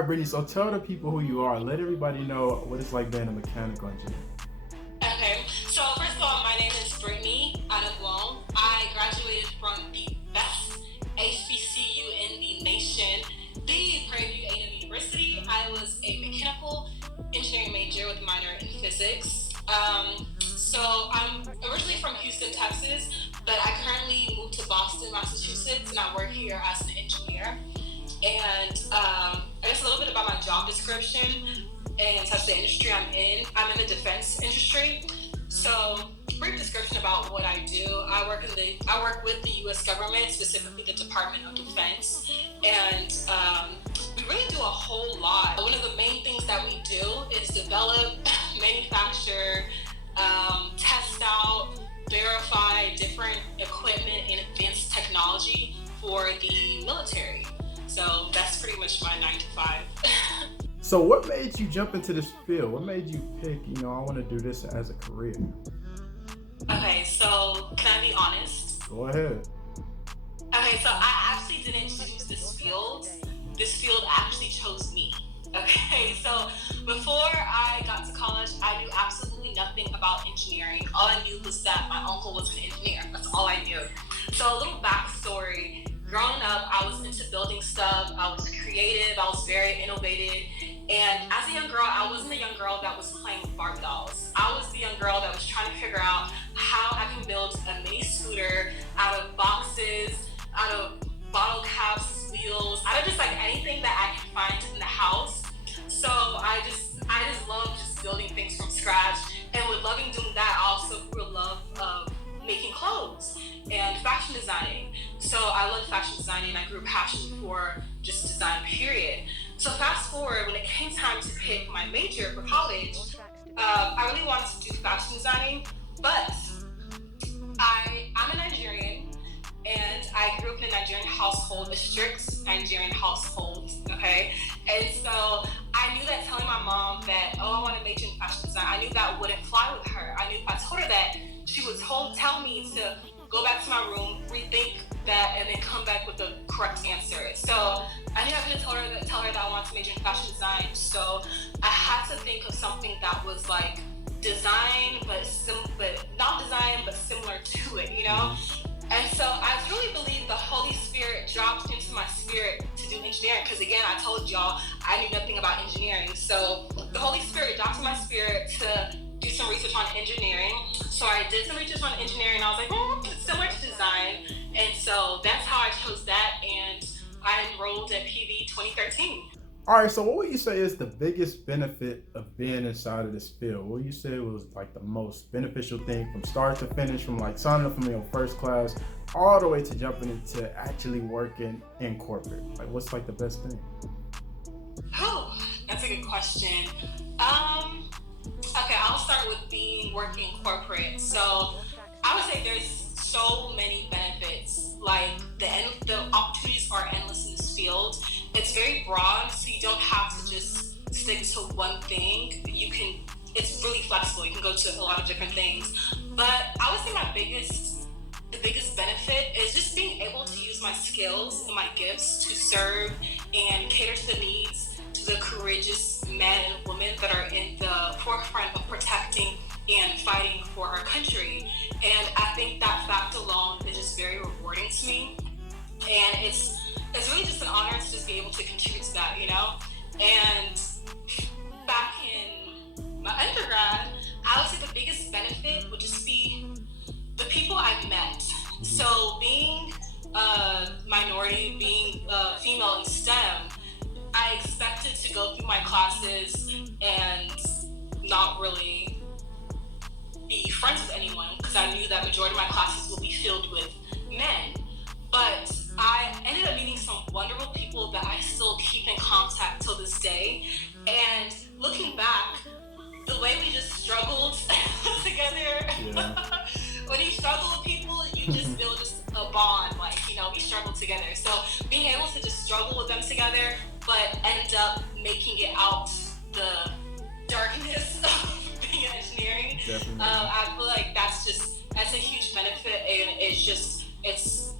right, Brittany, so tell the people who you are. Let everybody know what it's like being a mechanical engineer. Okay, so first of all, my name is Brittany Anagwon. I graduated from the best HBCU in the nation, the Prairie View A&M University. I was a mechanical engineering major with a minor in physics. So I'm originally from Houston, Texas, but I currently moved to Boston, Massachusetts, and I work here as an engineer. And I guess a little bit about my job description and types of industry I'm in. I'm in the defense industry. So, brief description about what I do. I work with the U.S. government, specifically the Department of Defense, and we really do a whole lot. One of the main things that we do is develop, manufacture, test out, verify different equipment and advanced technology for the military. So that's pretty much my 9 to 5. So what made you jump into this field? What made you pick, I want to do this as a career? Okay, so can I be honest? Go ahead. Okay, so I actually didn't choose this field. This field actually chose me. Okay, so before I got to college, I knew absolutely nothing about engineering. All I knew was that my uncle was an engineer. That's all I knew. So a little backstory. Growing up, I was into building stuff. I was creative. I was very innovative. And as a young girl, I wasn't a young girl that was playing with Barbie dolls. I was the young girl that was trying to figure out how I can build a mini scooter out of boxes, out of bottle caps, wheels, out of just like anything that I can find in the house. So I just love just building things from scratch. And with loving doing that, I also grew a love of making clothes and fashion designing. So I love fashion designing. I grew a passion for just design, period. So fast forward, when it came time to pick my major for college, I really wanted to do fashion designing, but I'm a Nigerian, and I grew up in a Nigerian household, a strict Nigerian household, okay? And so I knew that telling my mom that, I want to major in fashion design, I knew that wouldn't fly with her. I knew if I told her that, she would tell me to go back to my room, rethink that, and then come back with the correct answer. So I knew I couldn't tell her that I wanted to major in fashion design. So I had to think of something that was like design, but not design, but similar to it, And so I truly believe the Holy Spirit dropped into my spirit to do engineering, because again, I told y'all I knew nothing about engineering. So the Holy Spirit dropped in my spirit to do some research on engineering. So I did some research on engineering, and I was like, it's similar to design. And so that's how I chose that, and I enrolled at PV 2013. All right, so what would you say is the biggest benefit of being inside of this field? What would you say was like the most beneficial thing from start to finish, from like signing up from your first class all the way to jumping into actually working in corporate? Like, what's like the best thing? Oh, that's a good question. Okay, I'll start with working corporate. So I would say there's so many benefits. Like the opportunities are endless in this field. It's very broad, so you don't have to just stick to one thing. It's really flexible. You can go to a lot of different things. But I would say the biggest benefit is just being able to use my skills and my gifts to serve and cater to the needs to the courageous men and women that are in the forefront of protecting and fighting for our country. And I think that fact alone is just very rewarding to me. And it's really just an honor to just be able to contribute to that, And back in my undergrad, I would say the biggest benefit would just be the people I've met. So being a minority, being a female in STEM, I expected to go through my classes and not really be friends with anyone, because I knew that majority of my classes would be filled with men. But I ended up meeting some wonderful people that I still keep in contact till this day. And looking back, the way we just struggled together, when you struggle with people, you just build just a bond, we struggle together. So being able to just struggle with them together, but end up making it out the darkness of being in engineering, I feel like that's a huge benefit, and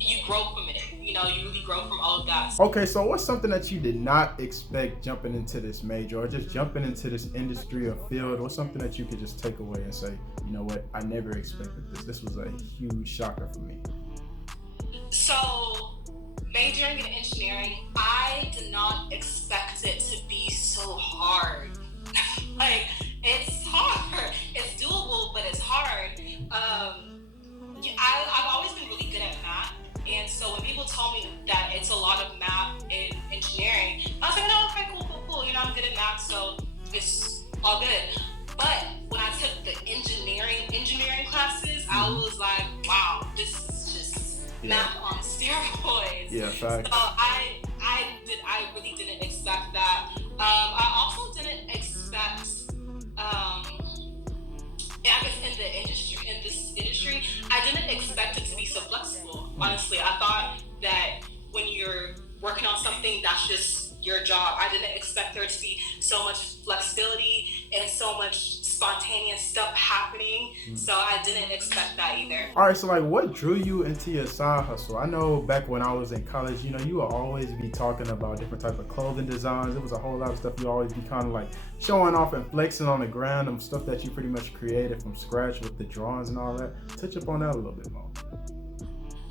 you grow from it, you really grow from all of that. Okay, so what's something that you did not expect jumping into this major or just jumping into this industry or field? What's something that you could just take away and say, you know what, I never expected this. This was a huge shocker for me. So, majoring in engineering, I did not expect it to be so hard. Like, it's hard. It's doable, but it's hard. I've always been really good at math. And so when people told me that it's a lot of math in engineering, I was like, no, okay, cool. I'm good at math, so it's all good. But when I took the engineering classes, I was like, wow, this is just math on steroids. Yeah, fact. So I really didn't expect that. I also didn't expect, I guess in this industry, I didn't expect it to be so flexible. Honestly, I thought that when you're working on something, that's just your job. I didn't expect there to be so much flexibility and so much spontaneous stuff happening. So I didn't expect that either. All right, so like what drew you into your side hustle? I know back when I was in college, you would always be talking about different type of clothing designs. It was a whole lot of stuff you always be kind of like showing off and flexing on the ground and stuff that you pretty much created from scratch with the drawings and all that. Touch up on that a little bit more.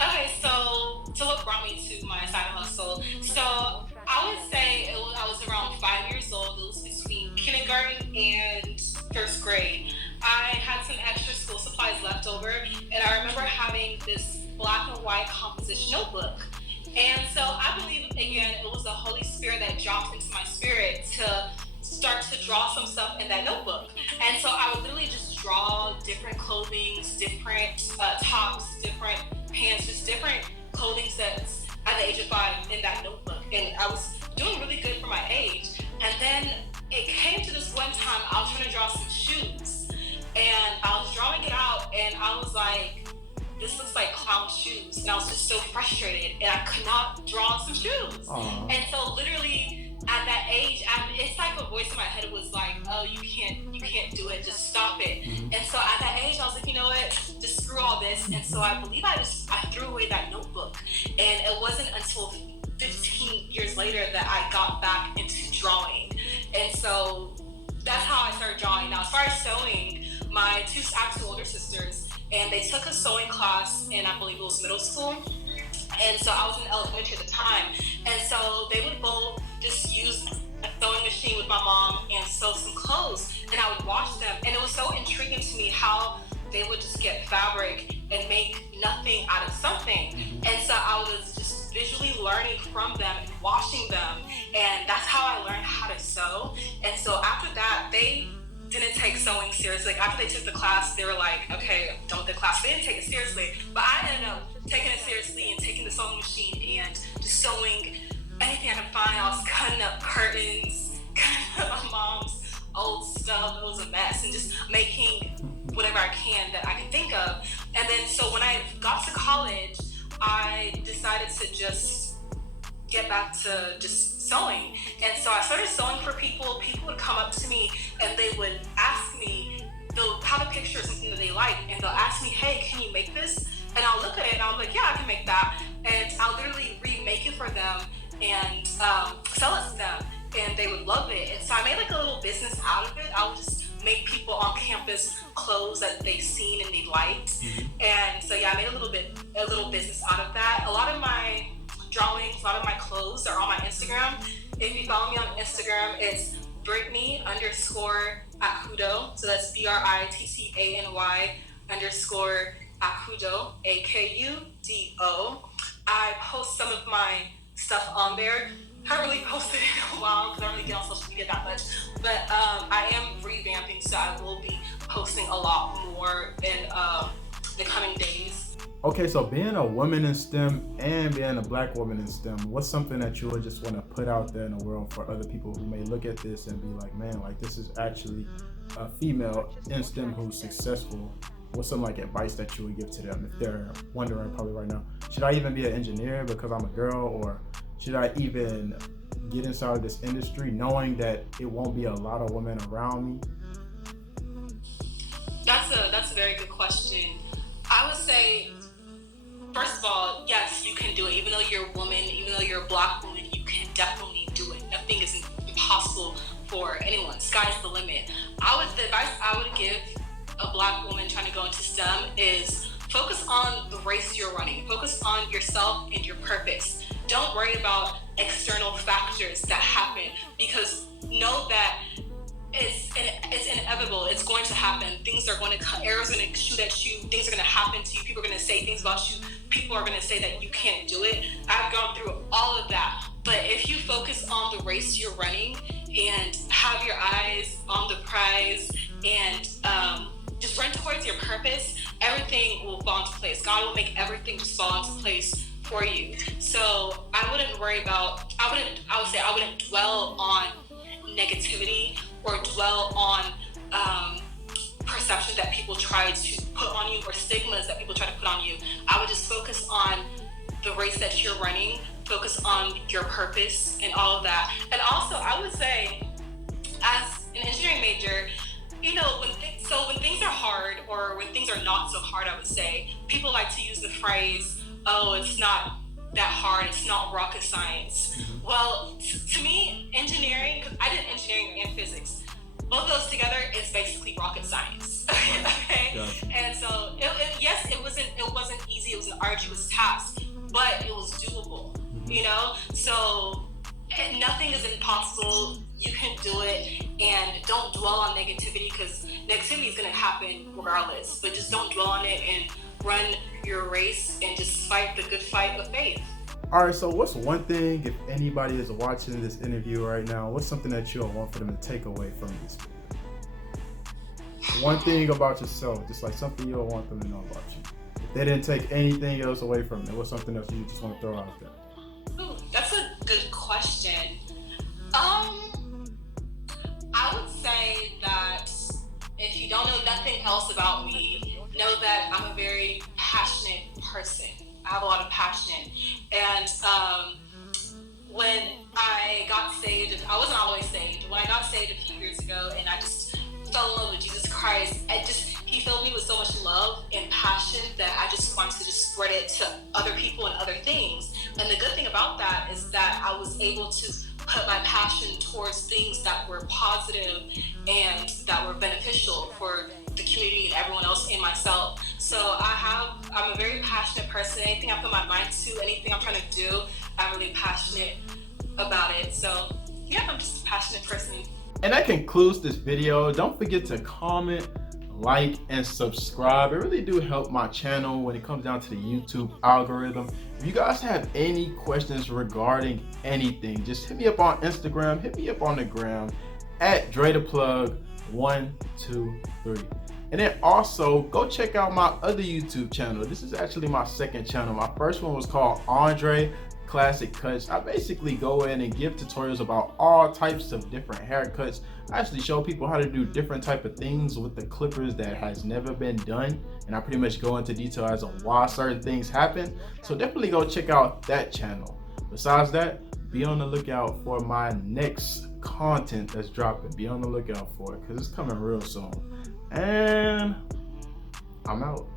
Okay, so what brought me to my side hustle? So I would say I was around 5 years old. It was between kindergarten and first grade. I had some extra school supplies left over, and I remember having this black and white composition notebook. And so I believe, again, it was the Holy Spirit that dropped into my spirit to start to draw some stuff in that notebook. And so I would literally just draw different clothing, different tops, different pants, just different clothing sets at the age of 5 in that notebook. And I was doing really good for my age. And then it came to this one time, I was trying to draw some shoes. And I was drawing it out, and I was like, this looks like clown shoes. And I was just so frustrated, and I could not draw some shoes. Aww. And so literally at that age, it's like a voice in my head was like, oh, you can't do it, just stop it. And so at that age, I was like, you know what, just screw all this. And so I believe I threw away that notebook. And it wasn't until 15 years later that I got back into drawing. And so that's how I started drawing. Now, as far as sewing, my two older sisters, and they took a sewing class in, I believe it was middle school. And so I was in elementary at the time. And so they would both just use a sewing machine with my mom and sew some clothes. And I would watch them. And it was so intriguing to me how they would just get fabric and make nothing out of something. And so I was just visually learning from them and watching them. And that's how I learned how to sew. And so after that, they didn't take sewing seriously. Like after they took the class, they were like, okay, done with the class. They didn't take it seriously. But I ended up taking it seriously and taking the sewing machine and just sewing anything I could find. I was cutting up curtains, cutting up my mom's old stuff. It was a mess. And just making whatever I can that I can think of. And then so when I got to college, I decided to just get back to just sewing. And so I started sewing for people. People would come up to me and they would ask me, they'll have a picture of something that they like, and they'll ask me, hey, can you make this? And I'll look at it and I'll be like, yeah, I can make that. And I'll literally remake it for them and sell it to them. And they would love it. And so I made like a little business out of it. I would just make people on campus clothes that they've seen and they liked. And so yeah, I made a little business out of that. A lot of my drawings, a lot of my clothes are on my Instagram. If you follow me on Instagram, it's Brittany _Akudo. So that's BRITCANY _Akudo, AKUDO. I post some of my stuff on there. I haven't really posted in a while because I don't really get on social media that much. But I am revamping, so I will be posting a lot more in the coming days. Okay, so being a woman in STEM and being a black woman in STEM, what's something that you would just want to put out there in the world for other people who may look at this and be like, man, like this is actually a female in STEM who's successful? What's some like advice that you would give to them if they're wondering probably right now, should I even be an engineer because I'm a girl, or should I even get inside of this industry knowing that it won't be a lot of women around me? That's a very good question. I would say, first of all, yes, you can do it. Even though you're a woman, even though you're a Black woman, you can definitely do it. Nothing is impossible for anyone. Sky's the limit. The advice I would give a Black woman trying to go into STEM is focus on the race you're running. Focus on yourself and your purpose. Don't worry about external factors that happen, because know that it's inevitable. It's going to happen. Things are going to come. Arrows are going to shoot at you. Things are going to happen to you. People are going to say things about you. People are going to say that you can't do it. I've gone through all of that. But if you focus on the race you're running and have your eyes on the prize and just run towards your purpose, everything will fall into place. God will make everything just fall into place for you. So I wouldn't dwell on negativity or dwell on perceptions that people try to put on you or stigmas that people try to put on you. I would just focus on the race that you're running, focus on your purpose and all of that. And also, I would say, as an engineering major, you know, when things are hard or when things are not so hard, I would say, people like to use the phrase, oh, it's not that hard, it's not rocket science. Mm-hmm. Well, to me, engineering, because I did engineering and physics, both of those together is basically rocket science. Okay? Gotcha. And so, it wasn't easy, it was an arduous task, but it was doable, mm-hmm. you know? So, nothing is impossible. You can do it, and don't dwell on negativity, because negativity is going to happen regardless, but just don't dwell on it and run your race and just fight the good fight of faith. All right, so what's one thing, if anybody is watching this interview right now, what's something that you'll want for them to take away from this? One thing about yourself, just like something you'll want them to know about you. If they didn't take anything else away from it, what's something else you just want to throw out there? Ooh, that's a good question. I would say that if you don't know nothing else about me, know that I'm a very passionate person. I have a lot of passion. And when I got saved, I wasn't always saved. When I got saved a few years ago and I just fell in love with Jesus Christ, he filled me with so much love and passion that I just wanted to just spread it to other people and other things. And the good thing about that is that I was able to put my passion towards things that were positive and that were beneficial for the community and everyone else and myself. So I'm a very passionate person. Anything I put my mind to, anything I'm trying to do, I'm really passionate about it. So yeah, I'm just a passionate person. And that concludes this video. Don't forget to comment, like, and subscribe. It really do help my channel when it comes down to the YouTube algorithm. If you guys have any questions regarding anything, just hit me up on Instagram, hit me up on the gram at DreThePlug123. And then also go check out my other YouTube channel. This is actually my second channel. My first one was called Andre ClassicCuts. I basically go in and give tutorials about all types of different haircuts. I actually show people how to do different type of things with the clippers that has never been done, and I pretty much go into detail as to why certain things happen. So definitely go check out that channel. Besides that, be on the lookout for my next content that's dropping. Be on the lookout for it because it's coming real soon. And I'm out.